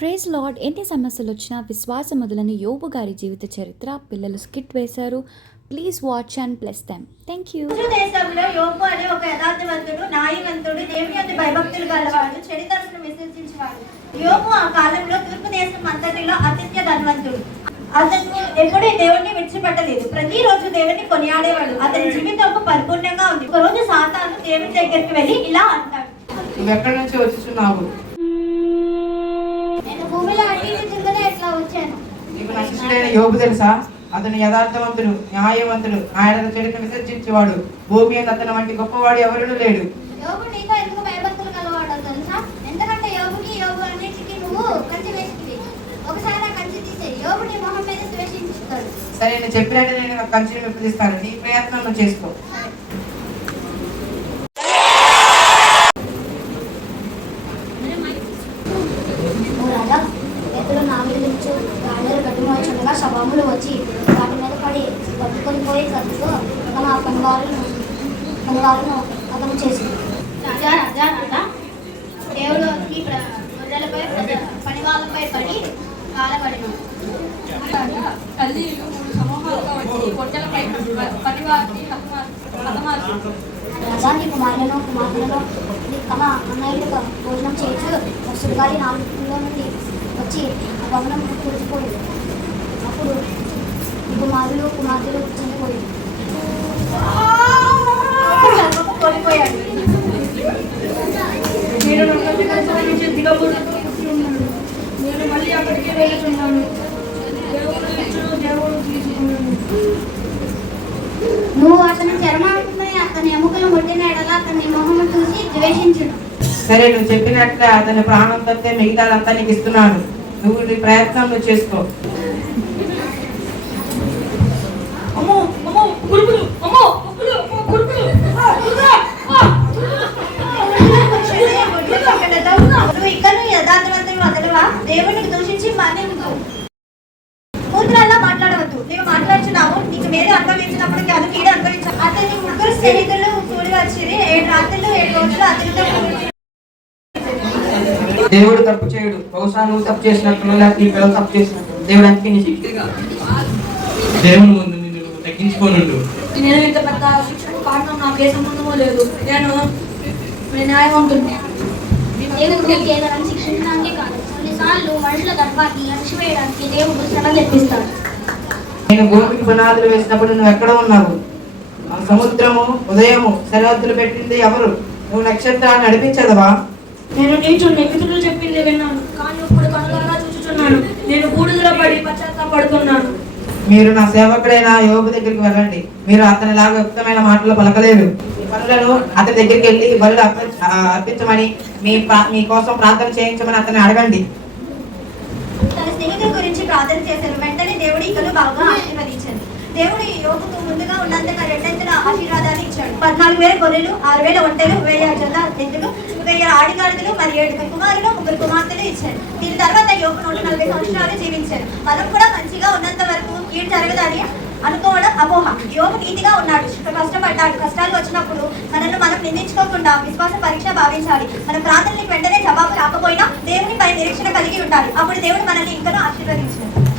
Praise lord. ఎన్ని సమస్యలు వచ్చినా విశ్వాసం మొదలని యోబు గారి జీవిత చరిత్ర పిల్లలు స్కిట్ వేశారు. Please watch and plus them. Thank you. దేశంలో యోబు అనే ఒక యథార్థవంతుడు, న్యాయవంతుడు, దేవుని యొక్క భయభక్తులు గలవాడు, చెడుతనను విసర్జించేవాడు. యోబు ఆ కాలంలో తూర్పు దేశం అంతటిలో అత్యంత ధనవంతుడు. అతను ఎప్పుడూ దేవుణ్ణి విడిచిపెట్టలేదు. ప్రతిరోజు దేవుణ్ణి కొనియాడేవాడు. అతని జీవితం పరిపూర్ణంగా ఉంది. ఒక రోజు సాతాను దేవుని దగ్గరికి వెళ్ళి ఇలా అంటాడు, నువ్వు ఎక్కడి నుంచి వచ్చుచున్నావు? నేను భూమిలో అడిగి తిరుగునే ఎట్లా వచ్చాను. నీకు నా శిష్యుడైన యోబు తెలుసా? అతను యథార్థవంతుడు, న్యాయవంతుడు, ఆయన చెడును విసర్జించేవాడు. భూమి అతని వంటి గొప్పవాడు ఎవరునూ లేడు. యోబు నీతో ఎందుకు భయభక్తులు కలవాడో తెలుసా? ఎందుకంటే యోబు అన్నిటికీ నువ్వు కంచి వేసింది. ఒకసారి ఆ కంచి తీసేది, యోబు నీ మొహం మీద ద్వేషించుతాడు. సరే, నేను చెప్పినట్టు నేను కంచిని విప్పదీస్తాను. నీ ప్రయత్నం నువ్వు చేసుకో. శవములు వచ్చి వాటి మీద పడి పట్టుకొని పోయి ఖర్చుతో తన పనివాళ్ళను అతను చేసింది. రాజా రాజా రాజా దేవుడు గొర్రెలపై పని వాళ్ళపై పడి కాలబడిన తల్లిలు 3 సమూహాలుగా వచ్చి గొడ్డలపై పనివారిని రాజా నీ కుమారులను తమ అన్నయ్యలకు భోజనం చేయొచ్చు. సుడిగాలి 4 నుండి వచ్చి ఆ భవనం కూర్చిపోయింది. అప్పుడు కుమార్తెలు చనిపోయింది. కోల్పోయాడు. నేను మళ్ళీ అక్కడికి వెళ్ళుచున్నాను. నువ్వు అతని చర్మాన్ని అతని ఎముకలు ముట్టిన ఎడల అతని మొహం చూసి ద్వేషించును. సరే, నువ్వు చెప్పినట్లే అతని ప్రాణం తప్పితే మిగతాదంతా నీకు ఇస్తున్నాను. నువ్వు నీ ప్రయత్నం నువ్వు చేసుకో. దేవునికి దూషించి కూతురల్లా మాట్లాడవద్దు. నీవు మాట్లాడుచున్నావు, నీకు మేలు అనుభవించినప్పుడు అది కీడు అనుభవించావు. అతని 3 స్నేహితులు కూడి వచ్చి 7 రాత్రులు 7 రోజులు అతనితో దేవుడు తప్పు చేయడు. బహుశా నువ్వు తప్పు చేసినట్టు లేకపోతే నీ పిల్లలు తప్పు చేసినట్టు దేవుడు అందుకే నీ శిక్షగా దేవుని ముందు నిన్ను తగ్గించుకోనుండు. నేను ఇంత పెద్ద శిక్షకు కారణం నాకు ఏ సంబంధమో లేదు. నేను న్యాయవంతుడిని. దేవుడు కేవలం శిక్షించడానికి కాదు, కొన్నిసార్లు మనుషుల గర్భాన్ని అణచివేయడానికి దేవుడు శ్రమ తెప్పిస్తాడు. నేను భూమికి పునాదులు వేసినప్పుడు నువ్వు ఎక్కడ ఉన్నావు? ఆ సముద్రము ఉదయము సరిహద్దులు పెట్టింది ఎవరు? నువ్వు నక్షత్రాన్ని నడిపించదవా? నేను నిల్చుని మిత్రులు చెప్పింది విన్నాను, కానీ ఇప్పుడు కనులారా చూచుచున్నాను. నేను బూడిదలో పడి పశ్చాత్తాపడుతున్నాను. మీరు నా సేవకుడైన యోబు దగ్గరికి వెళ్ళండి. మీరు అతని లాగా యుక్తమైన మాటలు పలకలేరు. పనులను అతని దగ్గరికి వెళ్ళి బలులు అర్పించమని మీ కోసం ప్రార్థన చేయించమని అతన్ని అడగండి. తన స్నేహితుల గురించి ప్రార్థన చేశారు. వెంటనే దేవుడు ఇకలు బాగా ఆశీర్వదించాడు. దేవుడు యోబుకు ముందుగా ఉన్నంతగా 2 ఆశీర్వాదాలు ఇచ్చాడు. 14,000 గొర్రెలు, 6,000 ఒంటెలు, 1,000 జత ఎద్దులు, 1,000 ఆడిగాడిదలు, మరి 7 కుమారులు, 3 కుమార్తెలు ఇచ్చాడు. దీని తర్వాత యోబు 140 సంవత్సరాలు జీవించాడు. మనం కూడా మంచిగా ఉన్నంత వరకు కీడు జరగదని అనుకోవడం అపోహ. యోబు నీతిగా ఉన్నాడు, కష్టపడ్డాడు. కష్టాలు వచ్చినప్పుడు మనల్ని మనం నిందించుకోకుండా విశ్వాస పరీక్ష భావించాలి. మన ప్రార్థనలకు వెంటనే జవాబు రాకపోయినా దేవునిపై నిరీక్షణ కలిగి ఉండాలి. అప్పుడు దేవుడు మనల్ని ఇంకా ఆశీర్వదించాడు.